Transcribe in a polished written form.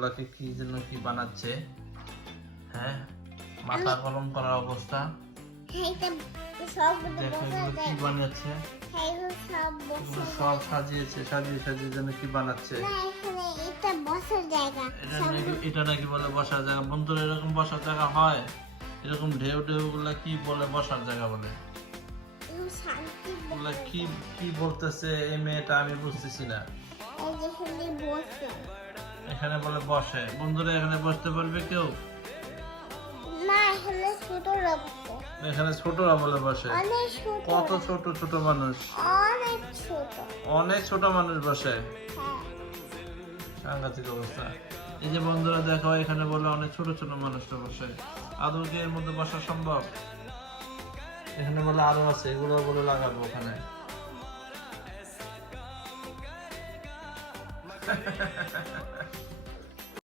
ওগুলাকে কি জন্য কি বানাচ্ছে? হ্যাঁ, মাথা গরম করার অবস্থা। দেখো এগুলো কি বানাচ্ছে, এগুলো সব সাজিয়েছে, সাজিয়ে যেন কি বানাচ্ছে। এটা নাকি বলে বসার জায়গা। বন্ধুরা, এরকম বসার জায়গা হয়? এরকম ঢেউ ঢেউ গুলা কি বলে বসার জায়গা বলে? ওগুলা কি কি বলতেছে এই মেয়েটা, আমি বুঝতেছি না। এখানে বলে বসে। বন্ধুরা, এখানে বসতে পারবে কেউ? এখানে ছোটরা বলে বসে। কত ছোট ছোট মানুষ, অনেক ছোট মানুষ বসে। সাংঘাতিক অবস্থা। এই যে বন্ধুরা দেখো, এখানে বলে অনেক ছোট ছোট মানুষরা বসে। আদৌ কি এর মধ্যে বসা সম্ভব? এখানে বলে আরো আছে, এগুলো বলে লাগাবো ওখানে।